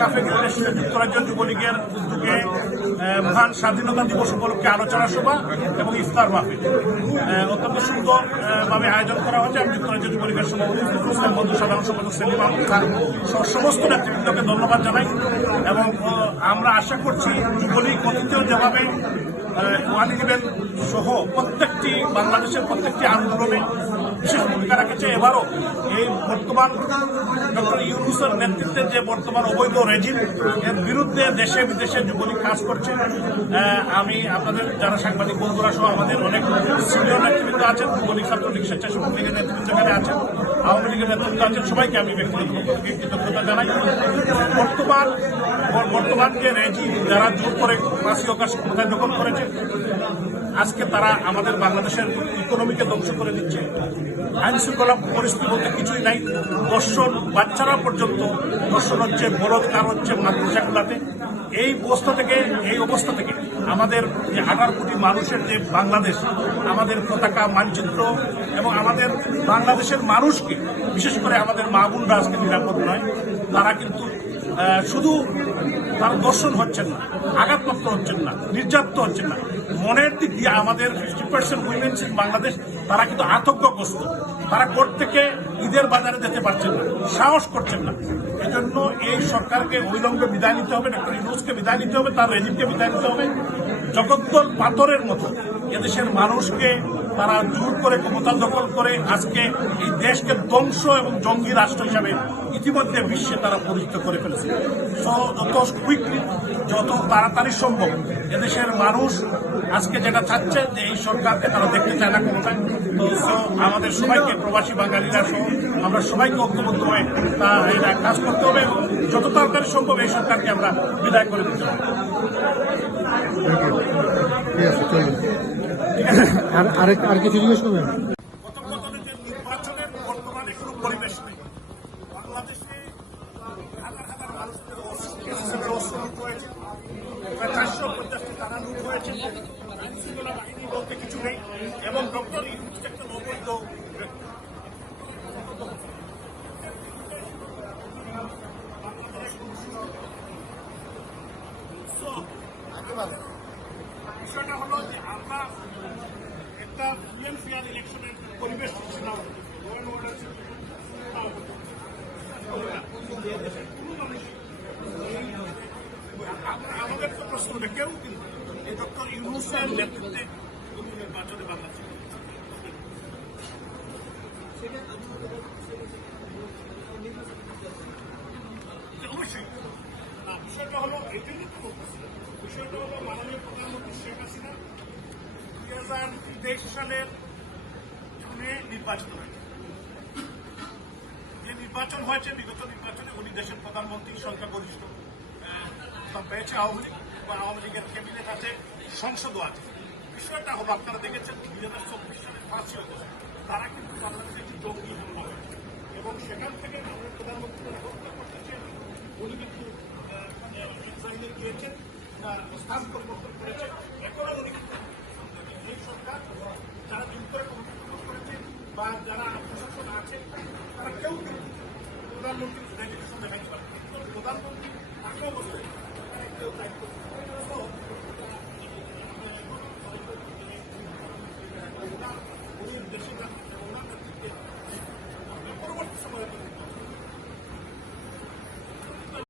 Cafe গ্যালারিতে যুক্তরাজ্য যুবলীগের উদ্যোগে মহান স্বাধীনতা দিবস উপলক্ষে আলোচনা সভা এবং ইফতার মাহফিল অত্যন্ত সুন্দরভাবে আয়োজন করা হয়েছে। আমি যুক্তরাজ্য যুবলীগের সভাপতি ফখরুল ইসলাম বন্ধু, সাধারণ সম্পাদক সেলিম আহমদ খান সমস্ত নেতৃবৃন্দকে ধন্যবাদ জানাই এবং আমরা আশা করছি যুবলীগ অতীতেও যেভাবে 111 সহ প্রত্যেকটি বাংলাদেশের প্রত্যেকটি আন্দোলনে বিশেষ ভূমিকা রেখেছে, এবারও এই বর্তমান ডক্টর ইউনূসের নেতৃত্বে যে বর্তমান অবৈধ রেজিম এর বিরুদ্ধে দেশে বিদেশে যুবলীগ কাজ করছে। আমি আপনাদের যারা সাংবাদিক বন্ধুরা সহ আমাদের অনেক সিনিয়র নেতৃবৃন্দ আছেন, যুবলীগ ছাত্রলীগ স্বেচ্ছাসেবক লীগের নেতৃবৃন্দ এখানে আছেন, আওয়ামী লীগের নেতৃত্ব আছেন, সবাইকে আমি ব্যক্তিগত কৃতজ্ঞতা জানাই। বর্তমান যে রেজিম যারা জোর করে ফাঁসি অবকাশ ক্ষমতায় দখল করেছে, আজকে তারা আমাদের বাংলাদেশের ইকোনমিকে ধ্বংস করে দিচ্ছে। আইন শৃঙ্খলা পরিস্থিতি বলতে কিছুই নাই। দর্শন, বাচ্চারা পর্যন্ত দর্শন হচ্ছে, বলৎকার হচ্ছে মাদ্রাসাগুলাতে। এই অবস্থা থেকে আমাদের যে 18 কোটি মানুষের যে বাংলাদেশ, আমাদের পতাকা মানচিত্র এবং আমাদের বাংলাদেশের মানুষকে, বিশেষ করে আমাদের মা বোনরা আজকে নিরাপদ নয়। তারা কিন্তু শুধু তার দর্শন হচ্ছেন না, আঘাতপ্রাপ্ত হচ্ছেন না, নির্যাতিত হচ্ছেন না, মনের দিক দিয়ে আমাদের 50% উইমেন্স ইন বাংলাদেশ তারা কিন্তু আতঙ্কগ্রস্ত। তারা কোর্ট থেকে ঈদের বাজারে যেতে পারছেন না, সাহস করছেন না। এজন্য এই সরকারকে অবিলম্বে বিদায় নিতে হবে, ডক্টর ইউনূসকে বিদায় নিতে হবে, তার রেজিমকে বিদায় নিতে হবে। জগদ্দল পাথরের মতো এদেশের মানুষকে তারা জোর করে ক্ষমতা দখল করে আজকে এই দেশকে ধ্বংস এবং জঙ্গি রাষ্ট্র হিসাবে ইতিমধ্যে বিশ্বে তারা পরিচিত করে ফেলেছে। যত কুইকলি, যত তাড়াতাড়ি সম্ভব এদেশের মানুষ আজকে যেটা চাচ্ছে যে এই সরকারকে তারা দেখতে চায় না ক্ষমতায়। তো আমাদের সবাইকে, প্রবাসী বাঙালিরা সহ আমরা সবাইকে ঐক্যবদ্ধ হয়ে এটা কাজ করতে হবে এবং যত তাড়াতাড়ি সম্ভব এই সরকারকে আমরা বিদায় করে দিতে হবে। আর কিছু জিজ্ঞেস করবেন? নির্বাচনের বর্তমানে কোনো পরিবেশ নেই। বাংলাদেশে হাজার হাজার মানুষদের লুট হয়েছে, প্রায় 450টি থানা লুট হয়েছে, আইন শৃঙ্খলা বাহিনী বলতে কিছু নেই এবং ডক্টর ইউনূস একটা অবৈধ বিষয়টা হলো যে আমরা একটা ফ্রি অ্যান্ড ফেয়ার ইলেকশনের পরিবেশ সৃষ্টি না হলে আমাদের তো প্রশ্ন কেউ কিন্তু এই ডক্টর ইউনূসের নেতৃত্বে নির্বাচনে বাংলাদেশ অবশ্যই না। বিষয়টা হলো এটাই তো বিষয়টা হলো মাননীয় প্রধানমন্ত্রী শেখ হাসিনা 2023 সালের জুনে নির্বাচন হয়েছে। যে নির্বাচন হয়েছে, বিগত নির্বাচনে উনি দেশের প্রধানমন্ত্রী, সংখ্যাগরিষ্ঠ পেয়েছে আওয়ামী লীগ বা আওয়ামী লীগের ক্যাবিনেট আছে, সংসদও আছে। বিষয়টা হলো আপনারা দেখেছেন 2024 সালের 5ই অগস্ট তারা কিন্তু বাংলাদেশে একটি জঙ্গি হামলা হয়েছে এবং সেখান থেকে মাননীয় প্রধানমন্ত্রী হত্যা করতেছেন। উনি কিন্তু ইসরায়েলে গিয়েছেন, স্থান পরিবর্তন করেছে। এখনো উনি কিন্তু এই সরকার যারা যুক্ত করেছে বা যারা প্রশাসন আছে তারা কেউ কিন্তু প্রধানমন্ত্রীর রেজিস্ট্রেশন দেখাতে পারে, কিন্তু প্রধানমন্ত্রী থাকা অবস্থায় কেউ দায়িত্ব